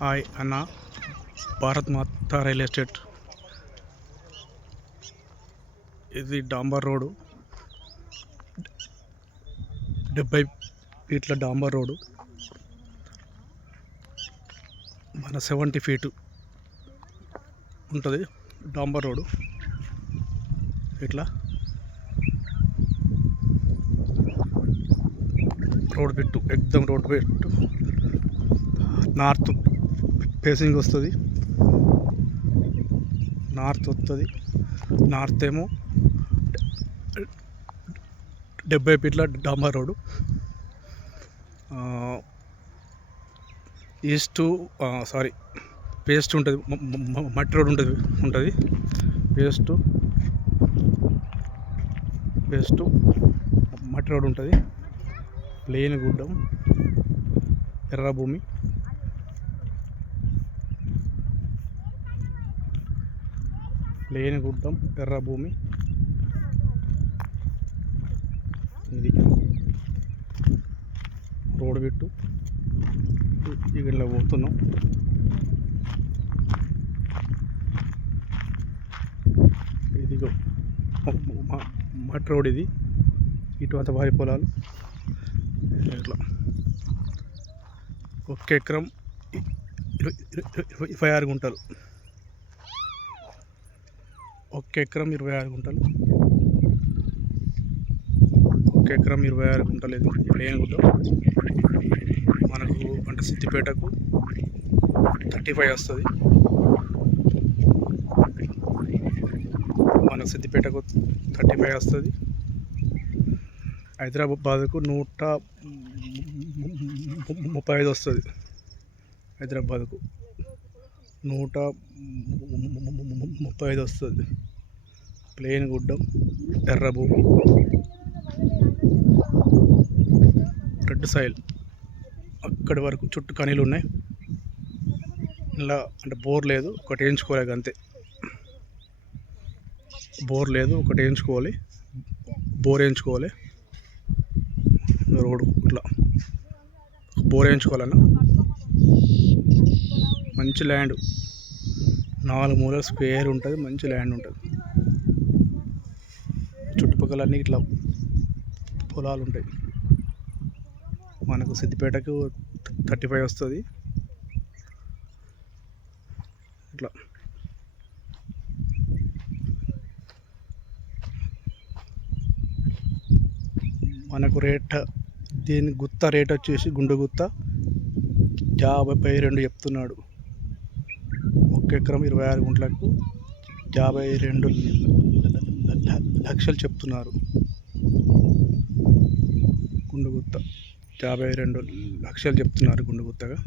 Hi అన్న, భారత్ మాతా real estate. ఇది డాంబర్ road, 70 ఫీట్ల డాంబర్ రోడ్డు. మన 70 ఫీటు ఉంటుంది డాంబర్ రోడ్డు. ఇట్లా రోడ్ పెట్టు, ఎగ్దమ్ రోడ్ పెట్టు. నార్త్ ఫేసింగ్ వస్తుంది, నార్త్ ఏమో 70 ఫీట్ల డాంబర్ రోడ్డు. ఈస్ట్ పేస్ట్ ఉంటుంది, మట్టి రోడ్ ఉంటుంది. పేస్ట్ మట్టి రోడ్ ఉంటుంది. ప్లేన్ గుడ్డం, ఎర్ర భూమి. ఎర్ర భూమి. ఇది రోడ్ పెట్టు, ఇలా పోతున్నాం. ఇదిగో మట్టి రోడ్. ఇది ఇటు అంత భారీ పొలాలు. ఇట్లా 1 ఎకరం 26 గుంటలు. 1 ఎకరం 26 గుంటలు. 1 ఎకరం 26 గుంటలు. ఇది ప్లేన్ గుడ్డ. మనకు అంటే సిద్దిపేటకు 35 వస్తుంది. మనకు సిద్దిపేటకు 35 వస్తుంది. హైదరాబాద్కు 135 వస్తుంది. హైదరాబాద్కు 135 వస్తుంది. ప్లేన్ గుడ్డం, ఎర్ర భూమి, రెడ్ సాయిల్. అక్కడి వరకు చుట్టూ కనీలు ఉన్నాయి. ఇలా అంటే బోర్ లేదు, ఒకటి వేయించుకోలేదు అంతే. బోర్ వేయించుకోవాలి. రోడ్డు ఇట్లా బోర్ వేయించుకోవాలన్నా మంచి ల్యాండ్, 4 మూలల స్క్వేర్ ఉంటుంది. మంచి ల్యాండ్ ఉంటుంది. చుట్టుపక్కల అన్నీ ఇట్లా పొలాలు ఉంటాయి. మనకు సిద్దిపేటకు 35 వస్తుంది. ఇట్లా మనకు దీని గుత్త రేట్ వచ్చేసి గుండు గుత్త 52 చెప్తున్నాడు. 1 ఎకరం 26 గుంటలకు 52 లక్షలు చెప్తున్నారు. గుండు గుత్త 52 లక్షలు చెప్తున్నారు గుండు గుత్తగా.